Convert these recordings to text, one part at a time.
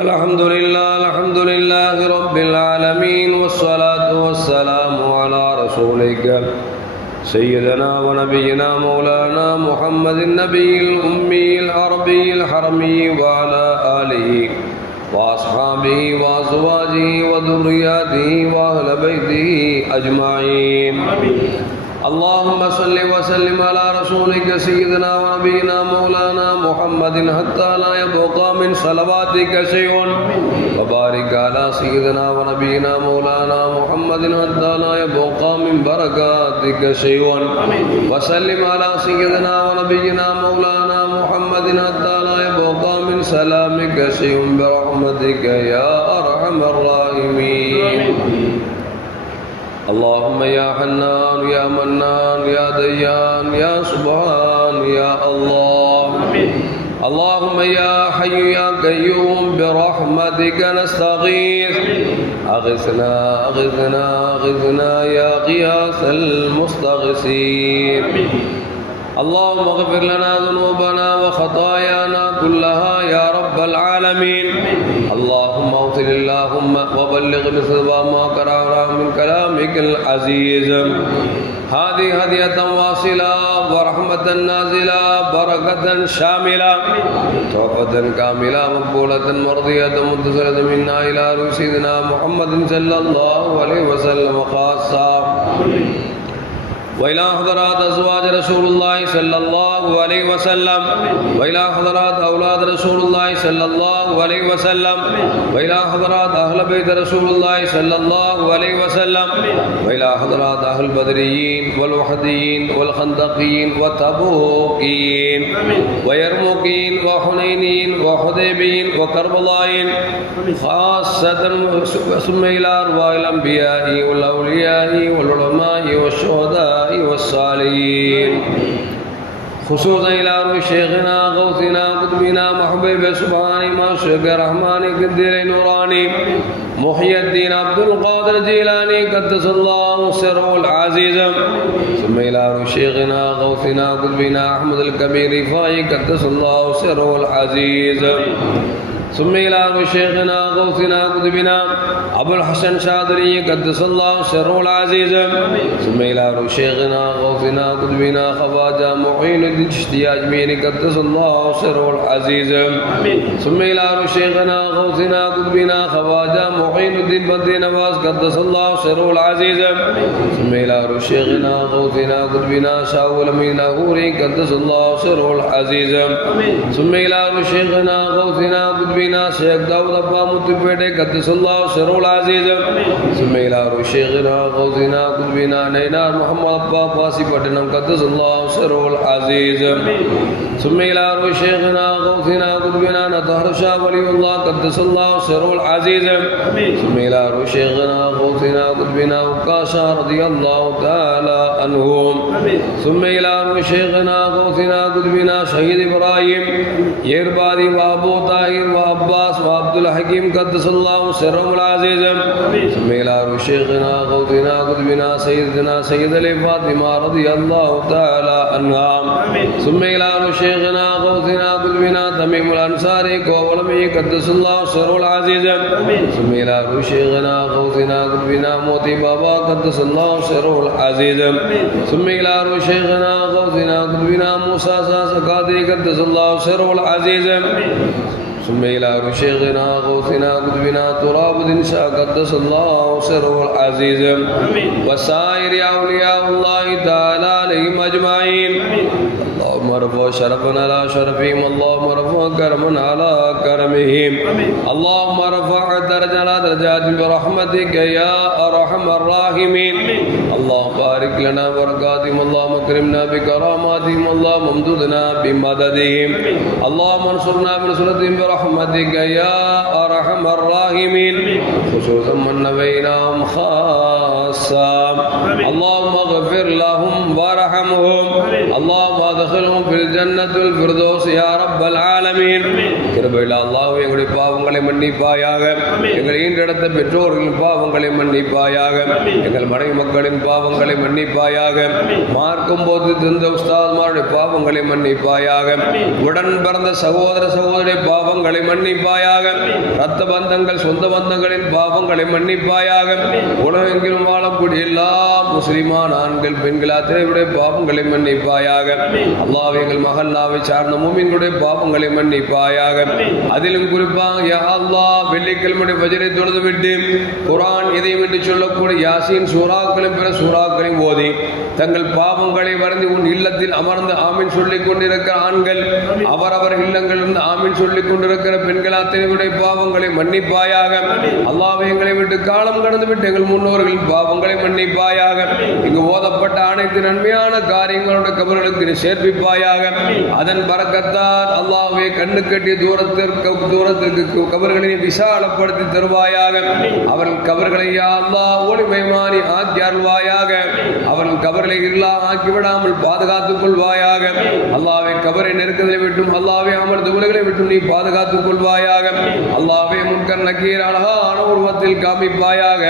الحمد لله رب العالمين والصلاة والسلام على رسولك سيدنا ونبينا مولانا محمد النبي الأمي العربي الحرمي وعلى آله وأصحابه وأزواجه وذرياته وأهل بيته أجمعين. اللهم صل وسلم على رسولك سيدنا ونبينا مولانا محمد حتى لا يبقى من صلواتك شيء، وبارك على سيدنا ونبينا مولانا محمد حتى لا يبقى من بركاتك شيء، وسلم على سيدنا ونبينا مولانا محمد حتى لا يبقى من سلامك شيء برحمتك يا أرحم الراحمين. اللهم يا حنان يا منان يا ديان يا سبحان يا الله. اللهم يا حي يا قيوم برحمتك نستغيث، أغثنا أغثنا أغثنا يا غياث المستغيثين. اللهم اغفر لنا ذنوبنا وخطايانا كلها يا رب العالمين. اللهم اغفر اللهم وبلغ مثل ما قرأنا من كلامك العزيز. هذه هدية واصلة ورحمة نازلة بركة شاملة توبة كاملة مقبولة مرضية متصلة منا إلى سيدنا محمد صلى الله عليه وسلم خاصة، وإلى حضرات أزواج رسول الله صلى الله عليه وسلم، وإلى حضرات أولاد رسول الله صلى الله عليه وسلم، وإلى حضرات أهل بيت رسول الله صلى الله عليه وسلم، وإلى حضرات أهل البدريين والوحديين والخندقيين والتبوكيين ويرموكين وحنينين وحديبين وكربلائين خاصة، ثم إلى أرواح الأنبياء والأولياء والعلماء والشهداء والصالحين، خصوصا إلى روح شيخنا غوثنا قطبنا محبوب سبحان ما شيخ رحمن قدير نوراني محي الدين عبد القادر الجيلاني قدس الله سره العزيز، ثم إلى روح شيخنا غوثنا قطبنا أحمد الكبير رفاعي قدس الله سره العزيز، ثم إلى شيخنا غوثنا قطبنا أبو الحسن شاذلي قدس الله سره العزيز، ثم إلى شيخنا غوثنا قطبنا خواجة معين الدين چشتی أجميري قدس الله سره العزيز، ثم إلى شيخنا غوثنا قطبنا خواجة معين الدين بدر نواز قدس الله سره العزيز، ثم إلى شيخنا غوثنا قطبنا شاول من نهوري قدس الله سره العزيز، ثم إلى شيخنا غوثنا قطبنا شيخ داود أبا متبيدي قدس الله سره العزيز، ثم إلى شيخنا غوثنا قطبنا نينار محمد أبا فاسي پٹنم قدس الله سره العزيز، ثم إلى شيخنا غوثنا قطبنا نطهر شاه ولي الله قدس الله سره العزيز، ثم إلى شيخنا غوثنا قطبنا وقاشا رضي الله تعالى عنهم، ثم إلى شيخنا غوثنا قطبنا شهيد إبراهيم يربادي وأبو طاهر وعباس وعبد الحكيم قدس الله سرهم العزيز، ثم إلى شيخنا غوثنا قطبنا سيدنا سيد فاطمة رضي الله تعالى عنها، ثم إلى شيخنا غوثنا قطبنا تميم الأنصاري قولمي قدس الله سره العزيز، ثم إلى شيخنا غوثنا قطبنا موتي بابا قدس الله سره العزيز، ثم إلى شيخنا غوثنا قطبنا موسى سقادي قدس الله سره العزيز، ثم إلى شيخنا غوثنا قطبنا تراب الدين شاه قدس الله سره العزيز، وسائر أولياء الله تعالى عليهم أجمعين. اللهم ارفع شرفنا على شرفهم، اللهم ارفع كرمنا على كرمهم، اللهم ارفع درجنا على درجاتهم برحمتك يا أرحم الراحمين. اللهم بارك لنا بركاتهم، اللهم اكرمنا بكراماتهم، اللهم امددنا بمددهم، اللهم انصرنا بنصرتهم برحمتك يا أرحم الراحمين، خصوصا من بينهم خاصة. اللهم اغفر لهم وارحمهم، اللهم ادخلهم எல்லோரும் ஃபில் ஜன்னத்துல் ஃபிர்தௌஸ் யா ரப்பல் ஆலமீன். கிருபையுள்ள அல்லாஹ்வே எங்களுடைய பாவங்களை மன்னிப்பாயாக. எங்கள் ஈன்றெடுத்த பெற்றோர்களின் பாவங்களை மன்னிப்பாயாக. எங்கள் மனைவி மக்களின் பாவங்களை மன்னிப்பாயாக. மார்க்கும் போது தந்த உஸ்தாத்மாருடைய பாவங்களை மன்னிப்பாயாக. உடன் பிறந்த சகோதர சகோதரிய பாவங்களை மன்னிப்பாயாக. ரத்த பந்தங்கள் சொந்த பந்தங்களின் பாவங்களை மன்னிப்பாயாக. உலகெங்கிலும் வாழக்கூடிய எல்லா முஸ்லிமான ஆண்கள் பெண்கள் அத்தனையுடைய பாவங்களை மன்னிப்பாயாக. அல்லாஹ் எங்கள் மஹல்லாவை சார்ந்த மூமின்களுடைய பாவங்களை மன்னிப்பாயாக. அதிலும் குறிப்பாக யா அல்லாஹ் வெள்ளிக்கிழமை ஃபஜ்ரை தொழுது விட்டு குர்ஆன் இதயம் என்று சொல்லக்கூடிய யாசீன் சூறாக்களும் பிற சூறாக்களையும் ஓதி தங்கள் பாவங்களை வருந்தி உன் இல்லத்தில் அமர்ந்து ஆமீன் சொல்லிக் கொண்டிருக்கிற ஆண்கள், அவரவர் இல்லங்களிலிருந்து ஆமீன் சொல்லிக் கொண்டிருக்கிற பெண்கள் அத்தனையுடைய பாவங்களை மன்னிப்பாயாக. அல்லாஹ் எங்களை விட்டு காலம் கடந்து விட்டு எங்கள் முன்னோர்களின் பாவங்களை மன்னிப்பாயாக. இங்கு ஓதப்பட்ட அனைத்து நன்மையான காரியங்களுடைய கபர்களுக்கு நீ சேர்ப்பிப்பாயாக. அதன் பரக்கத்தால் அல்லாஹ்வே கண்ணு கட்டிய தூரத்திற்கு கபர்களை விசாலப்படுத்தி தருவாயாக. அவர்கள் கபர்களை யா அல்லாஹ் ஒளிமயமானி ஆக்கி அருள்வாயாக. அவர்கள் கபர்களை இல்லா ஆக்கிவிடாமல் பாதுகாத்துக் கொள்வாயாக. அல்லாஹ்வே கபரை நெருக்கத்தை விட்டும் அல்லாஹ்வே அமர்ந்த உலகளை விட்டும் நீ பாதுகாத்துக் கொள்வாயாக. அல்லாஹ்வே முன்கர் நக்கீர் அழகான உருவத்தில் காமிப்பாயாக.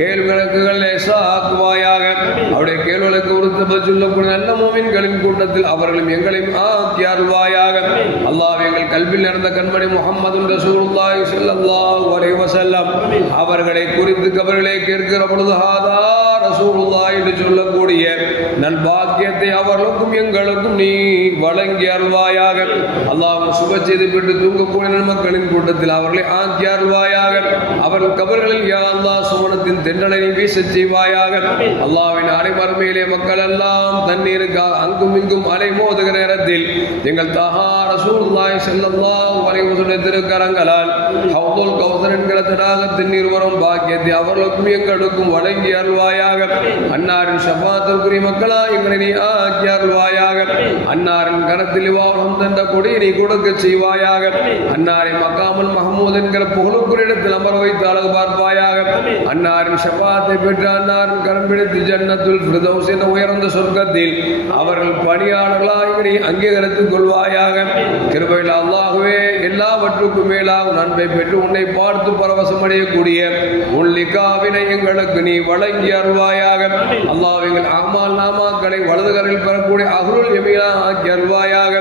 கேள்விகளுக்குகள் ஆக்குவாயாக. அவருடைய கேள்விகளுக்கு உறுத்தப்ப சொல்லக்கூடிய நல்ல மூமின்களின் கூட்டத்தில் அவர்களும் எங்களையும் ஆக்கி அருள்வாயாக. அல்லாஹ் எங்கள் கல்வியில் நடந்த கண்மணி முஹம்மது ரசூலுல்லாஹி ஸல்லல்லாஹு அலைஹி வஸல்லம் அவர்களை குறித்து கபர்களை கேட்கிற பொழுது ஹாதா ரசூலுல்லாஹி என்று சொல்லக்கூடிய நல்பாக்கியத்தை அவர்களுக்கும் எங்களுக்கும் நீ வழங்கி அருள்வாயாக. அல்லாஹ் சுப செய்து பெற்று தூங்கக்கூடிய நன்மக்களின் கூட்டத்தில் அவர்களை ஆக்கி அருள்வாயாக. அவர்கள் கபர்களில் யா அல்லாஹ் சுவனத்தின் தென்றலை வீச செய்வாயாக. அல்லாஹ்வின் அரைமறுமையிலே மக்கள் எல்லாம் தண்ணீருக்காக அங்கும் இங்கும் அலை மோதுகிற நேரத்தில் எங்கள் தஹா ரசூலுல்லாஹி ஸல்லல்லாஹு அலைஹி வஸல்லம் திருக்கரங்களால் ஹவ்துல் கௌசர் என்கிற தடாகத்தின் நீர் வரும் பாக்கியத்தை அவர்களுக்கும் எங்களுக்கும் வழங்கி அருள்வாயாக. அன்னாரின் ஷஃபாஅத்துக்குரிய மக்களா எங்களை நீ ஆக்கி அருள்வாயாக. அன்னாரின் கரத்தில் வாழும் தந்த கொடி நீ கொடுக்க செய்வாயாக. அன்னாரின் மகாமுல் மஹமூத் என்கிற புகழுக்குரிய இடத்தில் அமர வைத்து அழகு பார்ப்பாயாக. அன்னாரின் ஷஃபாஅத்தை பெற்று அன்னாரின் கரம் பிடித்து ஜன்னத்துல் ஃபிர்தௌஸ் என்ற உயர்ந்த சொர்க்கத்தில் அவர்கள் பணியாளர்களாக நீ அங்கீகரித்துக் கொள்வாயாக. கிருபையுள்ள அல்லாஹ்வே எல்லாவற்றுக்கும் மேலாக நன்மை பெற்று உன்னை பார்த்து பரவசம் அடையக்கூடிய உன் லிகாவினை எங்களுக்கு நீ வழங்கி அருள்வாயாக. அல்லாஹ் எங்கள் அமால் நாமாக்களை வலதுகரையில் பெறக்கூடிய அஹ்லுல் யமீனா ஆக்கி அருள்வாயாக.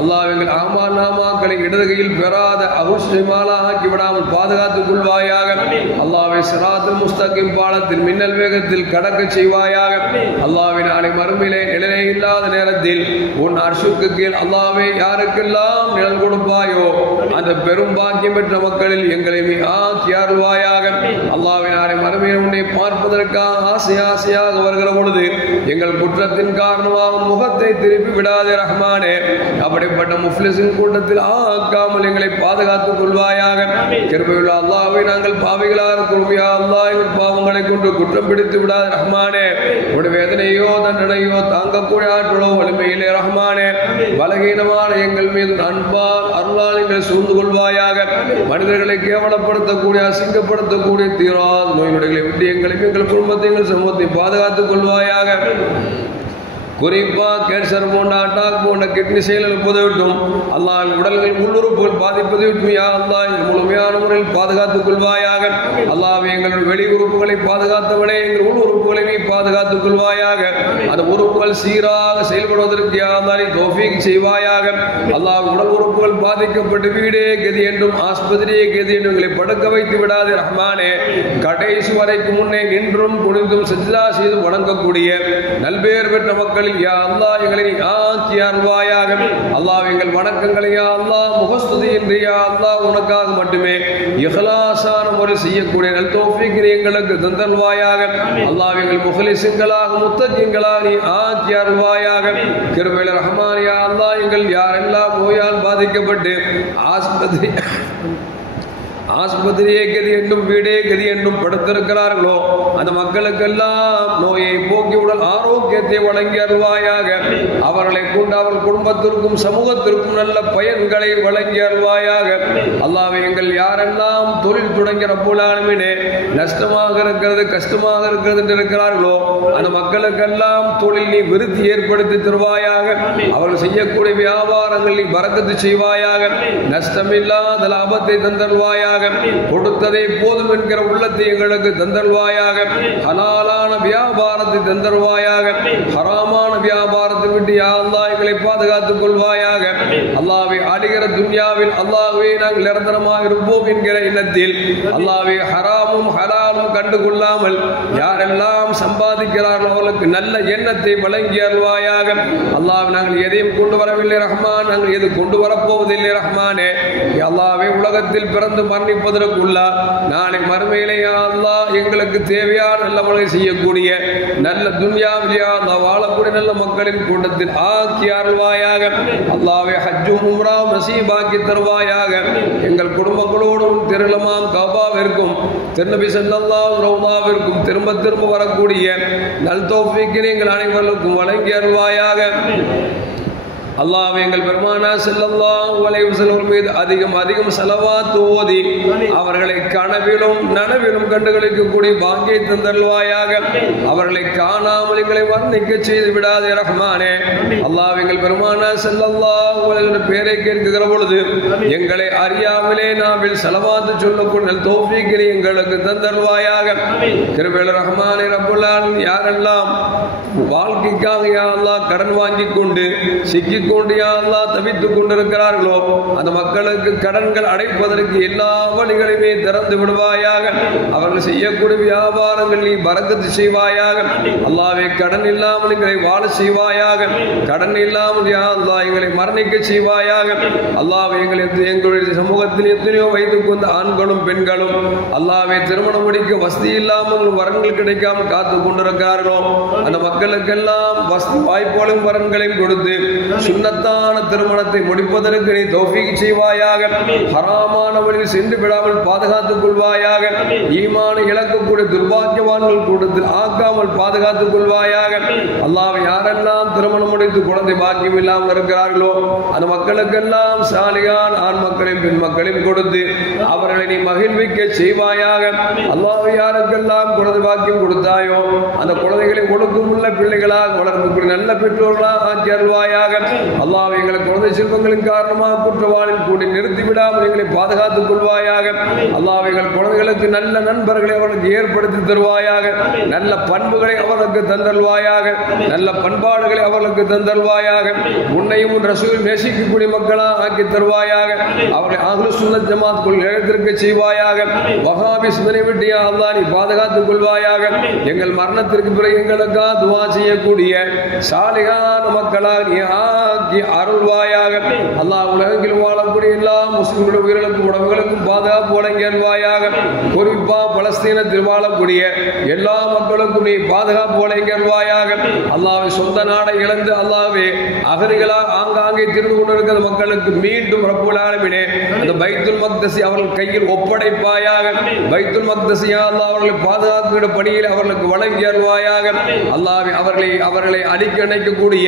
அல்லாஹ் எங்கள் அமால் நாமாக்களை இடதுகையில் பெறாத அஹுஸ்லிமாலா ஆக்கி விடாமல் பாதுகாத்துக் கொள்வாயாக. அல்லாஹ்வை சிராத்துல் முஸ்தகிம் பாலத்தில் மின்னல் வேகத்தில் கடக்க செய்வாயாக. அல்லாஹ்வின் நாளை மறுமையிலே நிழலே இல்லாத நேரத்தில் உன் அர்ஷுக்கு கீழ் அல்லாஹ்வே யாருக்கெல்லாம் நிழல் கொடுப்பாயோ அந்த பெரும் பாக்கியம் பெற்ற மக்களில் எங்களை ஆக்கி அருள்வாயாக. அல்லாஹ்வின் நாளை மறுமையில் உன்னை பார்ப்பதற்காக ஆசையாக வருகிற பொழுது எங்கள் குற்றத்தின் காரணமாக முகத்தை திருப்பி விடாதே ரஹ்மானே. அப்படிப்பட்ட முஃப்லிஸின் கூட்டத்தில் ஆக்காமல் எங்களை பாதுகாத்துக் கொள்வாயாக. கிருபையுள்ள அல்லாஹ்வை நாங்கள் பாவிகளாக இருக்கிறோம் யா அல்லாஹ். எங்கள் பாவங்களை கொண்டு குற்றம் பிடித்து விடாதே ரஹ்மானே. உடைய வேதனையோ தண்டனையோ தாங்கக்கூடிய ஆற்றலோ வலிமையிலே ரஹ்மானே. பலகீனமான எங்கள் மீது அன்பால் அருளால் எங்களை சூழ்ந்து கொள்வாயாக. மனிதர்களை கேவலப்படுத்தக்கூடிய அசிங்கப்படுத்தக்கூடிய தீராத நோய்களை விட்டு எங்களையும் எங்கள் குடும்பத்தை எங்கள் சமூகத்தை பாதுகாத்துக் கொள்வாயாக. குறிப்பா கேன்சர் போன்ற அட்டாக் போன்ற கிட்னி செயல்கள் புதவிட்டும் அல்லாஹ் உடல்கள் உள்ளுறுப்புகள் பாதிப்பதை விட்டும் யா அல்லாஹ் முழுமையான முறையில் பாதுகாத்துக் கொள்வாயாக. அல்லாஹ் எங்கள் வெளி உறுப்புகளை பாதுகாத்தவனே எங்கள் உள் உறுப்புகளை நீ பாதுகாத்துக் கொள்வாயாக. அந்த உறுப்புகள் சீராக செயல்படுவதற்கு யா அல்லாஹ் தௌஃபீக் செய்வாயாக. அல்லாஹ் உடல் உறுப்புகள் பாதிக்கப்பட்டு வீடே கதி என்றும் ஆஸ்பத்திரியே கதி என்றும் எங்களை படுக்க வைத்து விடாதே ரஹ்மானே. கடைசி வரைக்கும் முன்னே நின்றும் குனிந்தும் சஜ்தா செய்து வணங்கக்கூடிய நல்பேர் பெற்ற மக்களில் யா அல்லாஹ் எங்களை நீ ஆக்கி அருள்வாயாக. அல்லாஹ் எங்கள் வணக்கங்களை யா அல்லாஹ் முகஸ்துதி என்று யா அல்லாஹ் உனக்காக மட்டுமே இஹ்லாஸான முறை செய்யக்கூடிய நல் தௌஃபீக் எங்களுக்கு தந்தல்வாயாக. அல்லாஹ் எங்கள் முஹ்லிஸீன்களாக முத்தகீன்களாக நீ ஆக்கி அருள்வாயாக. கிருபையுள்ள ரஹ்மான் யா அல்லாஹ் எங்கள் யாரெல்லாம் நோயால் பாதிக்கப்பட்டு ஆஸ்பத்திரியே கதி என்றும் வீடே கதி என்றும் படுத்திருக்கிறார்களோ அந்த மக்களுக்கெல்லாம் நோயை போக்கி உடல் ஆரோக்கியத்தை வழங்கி அருள்வாயாக. அவர்களை கொண்டு அவர் குடும்பத்திற்கும் சமூகத்திற்கும் நல்ல பயன்களை வழங்கி அருள்வாயாக. அல்லாஹ்வே, எங்கள் யாரெல்லாம் தொழில் தொடங்கிய ரப்புல் ஆலமீனே நஷ்டமாக இருக்கிறது கஷ்டமாக இருக்கிறது என்று இருக்கிறார்களோ அந்த மக்களுக்கெல்லாம் தொழில் நீ விருத்தி ஏற்படுத்தி தருவாயாக. அவர்கள் செய்யக்கூடிய வியாபாரங்கள் நீ பரக்கத்து செய்வாயாக. நஷ்டமில்லாத லாபத்தை தந்தருவாயாக. கொடுத்ததை போதும் என்கிற உள்ளத்தை எங்களுக்கு தந்தருவாயாக. ஹலாலான வியாபாரத்தை தந்தருவாயாக. ஹராமான வியாபாரத்தை விட்டு யா அல்லாஹ் எங்களை பாதுகாத்துக் கொள்வாயாக. அல்லாஹ்வே, அழிகிற துன்யாவில் அல்லாஹ்வே நாங்கள் நிரந்தரமாக இருப்போம் என்கிற எண்ணத்தில் அல்லாஹ்வே ஹராமும் ஹலாலும் கண்டு கொள்ளாமல் யாரெல்லாம் சம்பாதிக்கிறார்களோ அவர்களுக்கு நல்ல எண்ணத்தை வழங்கி அருள்வாயாக. அல்லாஹ், நாங்கள் எதையும் கொண்டு வரவில்லை ரஹ்மான், நாங்கள் எது கொண்டு வரப்போவதில்லை ரஹ்மானே. அல்லாஹ்வே, உலகத்தில் பிறந்து மரணிப்பதற்குள்ள நாளை மறுமையிலே யா அல்லாஹ் எங்களுக்கு தேவையான நல்ல மழை செய்யக்கூடிய நல்ல துன்யாவில் யா அல்லாஹ் வாழக்கூடிய நல்ல மக்களின் கூட்டத்தில் ஆக்கி அருள்வாயாக. அல்லாஹ்வே, ஹஜ்ஜும் உம்ராவும் நசீபாக்கி தருவாயாக. எங்கள் குடும்பங்களோடும் திருளமாம் கபாவிற்கும் திருநபி ஸல்லல்லாஹு அலைஹி வஸல்லம் திரும்ப திரும்ப வரக்கூடிய நல் தௌஃபீக்கை எங்கள் அனைவருக்கும் வழங்கி அருள்வாயாக. அல்லாஹ், எங்கள் பெருமானா ஸல்லல்லாஹு அலைஹி வஸல்லம் மீது அதிகம் அதிகம் ஸலவாத் ஓதி அவர்களை கனவிலும் நனவிலும் கண்டுகளிக்கக்கூடிய பாக்கியை தந்தருள்வாயாக. அவர்களை காணாமல் எங்களை வர்ணிக்க செய்து விடாதே ரஹ்மானே. அல்லாஹ், எங்கள் பெருமானா ஸல்லல்லாஹு அலைஹி வஸல்லம் பேரை கேட்கிற பொழுது எங்களை அறியாமலே நாவில் ஸலவாத் சொல்லக்கூடிய தௌஃபீக்கை எங்களுக்கு தந்தருள்வாயாக. கிருபையுள்ள ரஹ்மானே ரப்புல் ஆலமீன், யாரெல்லாம் வாழ்க்கைக்காக யா அல்லாஹ் கடன் வாங்கி கொண்டு சிக்கி கொண்டு யா அல்லாஹ் தவித்துக் கொண்டிருக்கிறார்களோ அந்த மக்களுக்கு கடன்கள் அடைப்பதற்கு எல்லா வழிகளையுமே திறந்து விடுவாயாக. அவர்கள் செய்யக்கூடிய வியாபாரங்கள் நீ பரக்கத்து செய்வாயாக. அல்லாஹ்வே, கடன் இல்லாமல் எங்களை வாழ செய்வாயாக. கடன் இல்லாமல் யா அல்லாஹ் எங்களை மரணிக்க செய்வாயாக. அல்லாஹ்வே, எங்களுடைய சமூகத்தில் எத்தனையோ வயதுக்கு வந்த ஆண்களும் பெண்களும் அல்லாஹ்வே திருமணம் முடிக்க வசதி இல்லாமல் வரன்கள் கிடைக்காமல் காத்து கொண்டிருக்கிறார்களோ அந்த மக்களுக்கெல்லாம் வசதி வாய்ப்புகளும் வரன்களையும் கொடுத்து சுன்னத்தான திருமணத்தை முடிப்பதற்கு நீ தௌஃபீக் செய்வாயாக. ஹராமான வழியில் சென்று விடாமல் பாதுகாத்துக் கொள்வாயாக. ஈமான இழக்கக்கூடிய துர்பாக்கியவான்கள் கூட்டத்தில் ஆக்காமல் பாதுகாத்துக் கொள்வாயாக. அல்லாஹ், யாரெல்லாம் திருமணம் முடித்து குழந்தை பாக்கியம் இல்லாமல் இருக்கிறார்களோ அந்த மக்களுக்கெல்லாம் சாலிகான் ஆண் மக்களையும் பெண் மக்களையும் கொடுத்து அவர்களை நீ மகிழ்விக்க செய்வாயாக. அல்லாஹ், யாருக்கெல்லாம் குழந்தை பாக்கியம் கொடுத்தாயோ அந்த குழந்தைகளை ஒழுக்கமுள்ள பிள்ளைகளாக வளர்க்கக்கூடிய நல்ல பெற்றோர்களாக ஆக்கி அருள்வாயாக. அல்லாஹ், எங்களை குழந்தை செல்வங்களின் காரணமாக குற்றவாளில் கூடி நிறுத்தி விடாமல் எங்களை பாதுகாத்துக் கொள்வாயாக. அல்லாஹ், எங்கள் குழந்தைகளுக்கு நல்ல நண்பர்களை அவர்களுக்கு ஏற்படுத்தி தருவாயாக. நல்ல பண்புகளை அவர்களுக்கு தந்தல்வாயாக. நல்ல பண்பாடுகளை அவர்களுக்கு தந்தல்வாயாக. உன்னையும் உன் ரசூல் நேசிக்கக்கூடிய மக்களாக ஆக்கி தருவாயாக. அவர்களை அஹ்லுஸ் சுன்னத் ஜமாத் கொள்கைக்கு செய்வாயாக. வஹாபி சிந்தனை விட்டு யா அல்லாஹ் நீ பாதுகாத்துக் கொள்வாயாக. எங்கள் மரணத்திற்கு பிறகு எங்களுக்காக துஆ செய்யக்கூடிய சாலிகான மக்களாக நீ ஆக்கி அருள்வாயாக. அல்லாஹ், உலகில் வாழக்கூடிய எல்லா முஸ்லிம்களுடைய உயிர்களுக்கும் உடம்புகளுக்கும் பாதுகாப்பு வழங்கி அருள்வாயாக. குறிப்பா பலஸ்தீனத்தில் வாழக்கூடிய எல்லா மக்களுக்கும் நீ பாதுகாப்பு வழங்கி அருள்வாயாக. அல்லாஹ்வே, சொந்த நாடை இழந்து அல்லாஹ்வே அகதிகளாக ஆங்காங்கே திரிந்து கொண்டிருக்கிற மக்களுக்கு மீண்டும் ரப்புல் ஆலமீனே அந்த பைத்துல் மக்தஸை அவர்கள் கையில் ஒப்படைப்பாயாக. பைத்துல் மக்தஸை யா அல்லாஹ் அவர்களை பாதுகாக்கிற பணியில் அவர்களுக்கு வழங்கி அருள்வாயாக. அல்லாஹ்வே, அவர்களை அழிக்க நினைக்கக்கூடிய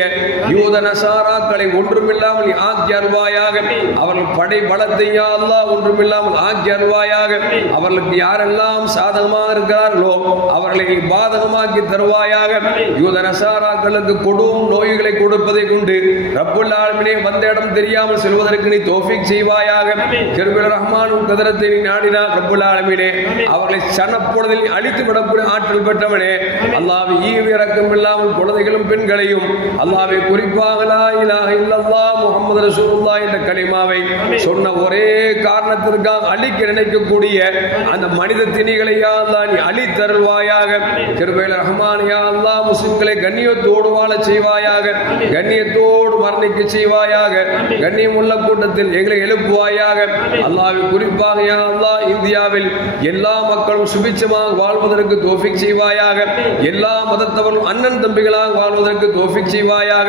யூத நசாராக்களை ஒன்றுமில்லாமல் ஆக்கி அருள்வாயாக. அவர்கள் படை பலத்தை யா அல்லாஹ் ஒன்றுமில்லாமல் ஆக்கி அருள்வாயாக. அவர்களுக்கு யாரெல்லாம் சாதகமாக இருக்கிறார்களோ அவர்களை பாதகமாக்கி தருவாயாக. யூத நசாராக்களுக்கு கொடும் நோய்களை கொடுப்பதை கொண்டு ரப்புல் ஆலமீனே வந்த இடம் தெரியாமல் செல்வதற்கு நீ தௌஃபீக் செய்வாயாக. கிருபையுள்ள ரஹ்மானும் கதரத்தை நீ நாடினார் ரப்புல் ஆலமீனே அவர்களை சனப்பொழுதில் அழித்து விடக்கூடிய ஆற்றல் பெற்றவனே. அல்லாஹ்வே, ஈவு இரக்கம் இல்லாமல் குழந்தைகளும் பெண்களையும் அல்லாஹ்வே குறிப்பாக லா இலாஹ இல்லல்லாஹ் முஹம்மது ரசூலுல்லாஹ் என்ற கலிமாவை சொன்ன ஒரே காரணத்திற்காக அழிக்க நினைக்கக்கூடிய அந்த மனித திணிகளை யா அல்லாஹ் நீ அழித்தருள்வாயாக. கிருபையில் ரஹ்மான் யா அல்லாஹ் முஸ்லிம்களை கண்ணியத்தோடு வாழ செய்வாயாக, கண்ணியத்தோடு மரணிக்க செய்வாயாக, கண்ணியம் உள்ள கூட்டத்தில் எங்களை எழுப்புவாயாக. அல்லாஹ்வை குறிப்பாக யா அல்லாஹ் இந்தியாவில் எல்லா மக்களும் சுபிட்சமாக வாழ்வதற்கு தௌஃபீக் செய்வாயாக. எல்லா மதத்தவர்களும் அண்ணன் தம்பிகளாக வாழ்வதற்கு தௌஃபீக் செய்வாயாக.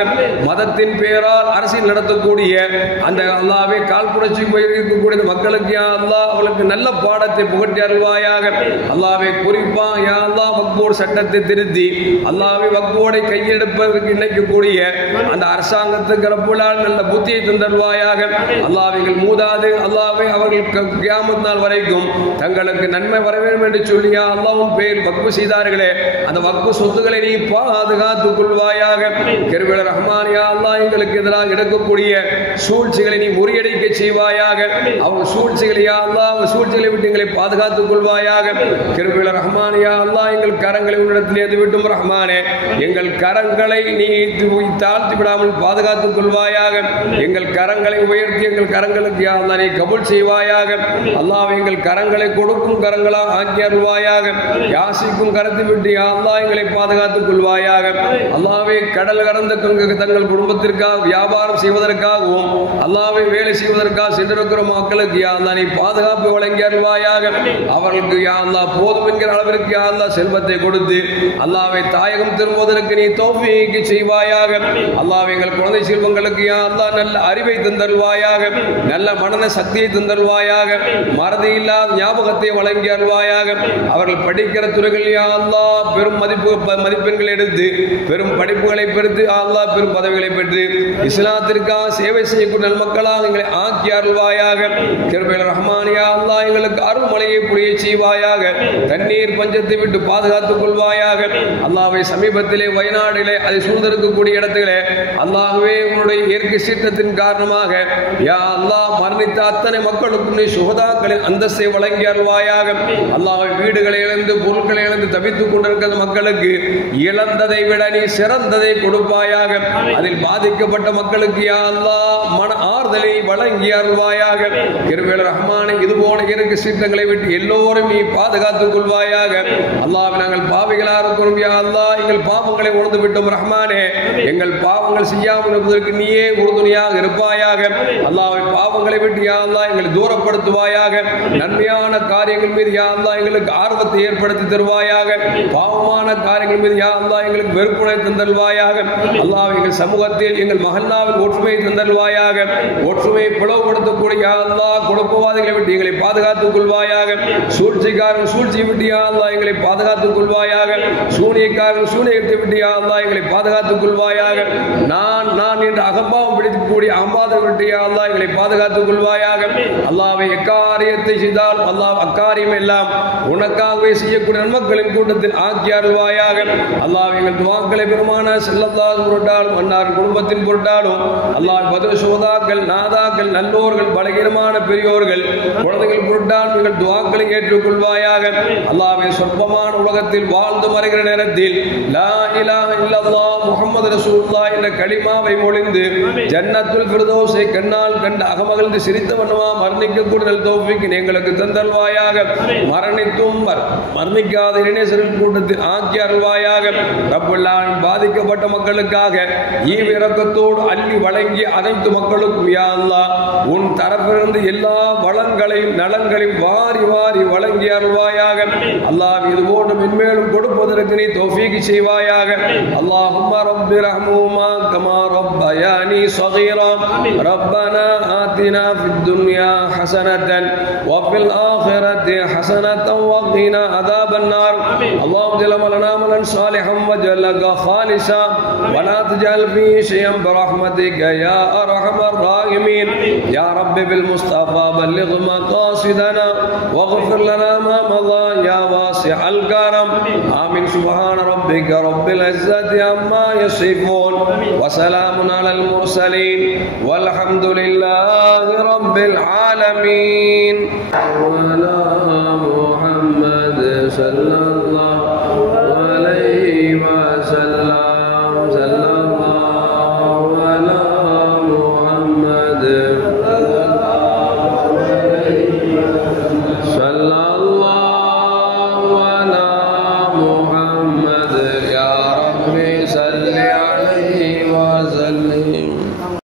மதத்தின் பெயரால் அரசியல் நடத்தக்கூடிய அந்த அல்லாஹ்வை கால்புரட்சி இருக்கக்கூடிய மக்களுக்கு யா அல்லாஹ் அவர்களுக்கு நல்ல பாடத்தை புகட்டி அருள்வாயாக. அல்லாஹ்வை குறிப்பாக யா அல்லாஹ் வக்ஃபோர்டு சட்டத்தை திருத்தி அல்லாஹ்வை வக்ஃபோர்டை கையெடுப்பதற்கு நினைக்கக்கூடிய அந்த அரசாங்கத்துக்கு ரப்புல்லாஹ் நல்ல புத்தியை தந்தருள்வாயாக. அல்லாஹ்விகள் மூதாது அல்லாஹ்வை அவர்கள் கியாமத் நாள் வரைக்கும் தங்களுக்கு நன்மை வர வேண்டும் என்று சொல்லி யா அல்லாஹ்வின் பேர் வக்ஃபு செய்தார்களே அந்த வக்ஃபு சொத்துக்களை நீ பாதுகாத்துக் கொள்வாயாக. கிருபையில் ரஹ்மான் யா அல்லாஹ் எங்களுக்கு எதிராக எடுக்கக்கூடிய சூழ்ச்சிகளை நீ முறியடிக்க செய்வாயாக. அவங்க சூழ்ச்சிகளை யா அல்லாஹ் சூழ்ச்சிகளை விட்டு எங்களை பாதுகாத்துக் கொள்வாயாக. கிருபையில் ரஹ்மான் யா அல்லாஹ் எங்கள் கரங்களை உன்னிடத்தில் எது விட்டும் ரஹ்மானே எங்கள் கரங்களை நீ தாழ்த்தி விடாமல் பாதுகாத்துக் கொள்வாயாக. எங்கள் கரங்களை உயர்த்தி எங்கள் கரங்களுக்கு யா அல்லாஹ் நீ கபூல் செய்வாயாக. அல்லாஹ் எங்கள் கரங்களை கொடுக்கும் கரங்களாக ஆக்கி அருள்வாயாக. யாசிக்கும் கரத்தை விட்டு யா அல்லாஹ் எங்களை பாதுகாத்துக் கொள்வாயாக. அல்லாஹ்வே கடல் கடந்த தங்கள் குடும்பத்திற்காக வியாபாரம் செய்வதற்காகவும் அல்லாஹ்வை வேலை செய்வதற்காக சென்றிருக்கிற மக்களுக்கு யா அல்லாஹ் நீ பாதுகாப்பு வழங்கி அருள்வாயாக. அவர்களுக்கு யா அல்லாஹ் போதும் என்கிற அளவிற்கு யா அல்லாஹ் செல்வத்தை கொடுத்து அல்லாஹ்வை தாயகம் திரும்புவதற்கு நீ தௌஃபீக் செய்வாயாக. அல்லாஹ் எங்கள் குழந்தை செல்வங்களுக்கு யா அல்லாஹ் நல்ல அறிவை தந்தருள்வாயாக, நல்ல மனன சக்தியை தந்தருள்வாயாக, மறதி இல்லாத ஞாபகத்தை வழங்கி அருள்வாயாக. அவர்கள் படிக்கிற துறைகள் யா அல்லாஹ் பெரும் மதிப்பெண்களை எடுத்து பெரும் படிப்புகளை பெற்று அல்லாஹ் பெரும் பதவிகளை பெற்று இஸ்லாத்திற்காக சேவை செய்யக்கூடிய நல்மக்களாக எங்களை ஆக்கி அருள்வாயாக. கிருபையில் ரஹ்மான் யா அல்லாஹ் எங்களுக்கு அருள்மழையை புரிய செய்வாயாக. தண்ணீர் பஞ்சத்தை விட்டு பாதுகாத்துக் கொள்வாயாக. அல்லாஹ்வை சமீபத்திலே வயநாடிலே அதை சூழ்ந்திருக்கக்கூடிய இடத்திலே அல்லாஹ்வே உன்னுடைய இயற்கை சீற்றத்தின் காரணமாக யா அல்லாஹ் மரணித்த அத்தனை மக்களுக்கும் நீ சுகதாக்களின் அந்தஸ்தை வழங்கி அருள்வாயாக. அல்லாஹ்வை வீடுகளை இழந்து பொருட்களை இழந்து தவித்துக் கொண்டிருக்கிற மக்களுக்கு இழந்ததை விட நீ சிறந்ததை கொடுப்பாயாக. அதில் பாதிக்கப்பட்ட மக்களுக்கு யா அல்லாஹ் மன ஆறுதலை வழங்கி அருள்வாயாக. கிருபையில் ரஹ்மானே இதுபோல இயற்கை சீற்றங்களை விட்டு எல்லோரும் நீ பாதுகாத்துக் கொள்வாயாக. அல்லாஹ் நாங்கள் பாவிகளாக இருக்கிறோம் யா அல்லாஹ் எங்கள் பாவங்களை உணர்ந்து விட்டோம் ரஹ்மானே. எங்கள் பாவங்கள் செய்யாமல் இருப்பதற்கு நீயே உறுதுணையாக இருப்பாயாக. அல்லாஹ்வை பாவங்களை விட்டு யா அல்லாஹ் எங்களை தூரப்படுத்துவாயாக. நன்மையான காரியங்கள் மீது யா அல்லாஹ் எங்களுக்கு ஆர்வத்தை ஏற்படுத்தி தருவாயாக. பாவமான காரியங்கள் மீது யா அல்லாஹ் எங்களுக்கு வெறுப்புணை தந்தல்வாயாக. அல்லாஹ் எங்கள் சமூகத்தில் எங்கள் மஹல்லாவில் ஒற்றுமை தந்தல்வாயாக. ஒற்றுமையை பிளவுபடுத்தக்கூடிய யா அல்லாஹ் குழப்பவாதிகளை விட்டு எங்களை பாதுகாத்துக் கொள்வாயாக. சூழ்ச்சிக்காரன் சூழ்ச்சியை விட்டு யா அல்லாஹ் எங்களை பாதுகாத்துக் கொள்வாயாக. சூனியக்காரன் சூனியத்தை விட்டு யா அல்லாஹ் எங்களை பாதுகாத்துக் கொள்வாயாக. நான் என்று அகம்பாவம் பிடிக்கக்கூடிய அம்பாதை விட்டு யா அல்லாஹ் எங்களை பாதுகாத்துக் கொள்வாயாக. அல்லாஹ்வை எக்காரியத்தை செய்தால் அல்லாஹ் அக்காரியம் எல்லாம் உனக்காகவே செய்யக்கூடிய நன்மக்களின் கூட்டத்தில் ஆக்கி அருள்வாயாக. அல்லாஹ் எங்கள் துவாக்களை பெருமான ஸல்லல்லாஹு பொருட்டாலும் அன்னார் குடும்பத்தின் பொருட்டாலும் அல்லாஹ் பத்ர் சுஹதாக்கள் நாதாக்கள் நல்லோர்கள் பலகீனமான பெரியோர்கள் குழந்தைகள் பொருட்டாலும் எங்கள் துவாக்களை ஏற்றுக்கொள்வாயாக. அல்லாஹ்வே சொற்பமான உலகத்தில் வாழ்ந்து மறைகிற நேரத்தில் லா இலாஹ இல்லல்லாஹ் முஹம்மது ரசூலுல்லாஹ் என்ற கலிமாவை மொழிந்து ஜன்னத்துல் ஃபிர்தௌஸை கண்ணால் கண்டு அகமகிழ்ந்து சிரித்த வண்ணமா மரணிக்கக்கூடிய தௌஃபீக் எங்களுக்கு தந்தல்வாயாக. மரணித்தும் மரணிக்காத இளைஞர்கள் கூட்டத்தில் ஆக்கி அருள்வாயாக. ரப்புல் ஆலமீன் பாதிக்கப்பட்ட மக்களுக்காக ஈவு இரக்கத்தோடு அள்ளி வழங்கி அனைத்து மக்களுக்கும் யா அல்லாஹ் உன் தரப்பிலிருந்து எல்லா வளங்களையும் நலங்களையும் வாரி வாரி வழங்கி அருள்வாயாக. அல்லாஹ் இது போன்று மென்மேலும் கொடுப்பதற்கு நீ தௌஃபீக் செய்வாயாக. அல்லாஹும்ம ரப்பி ரஹ்முமா கமா ரப்பயானி ஸகீரா ரப்பனா ஆத்தினா ஃபித் துன்யா ஹஸனத்தன் வ ஃபில் ஆখিরাতি ஹஸனத்தன் வ கினா அஸாபன் நார். அல்லாஹும்ம ஜல்ல லனா அமலன் ஸாலிஹன் வ ஜல்லக خالصا ولا تجعل فيه شيئا برحمتك يا ارحم الراحمين يا رب بالمصطفى بلغ مقاصدنا واغفر لنا ما مضى يا واسع الكرم. آمين. سبحان ربك رب العزة عما يصفون وسلام على المرسلين والحمد لله رب العالمين. على محمد صلى الله عليه وسلم.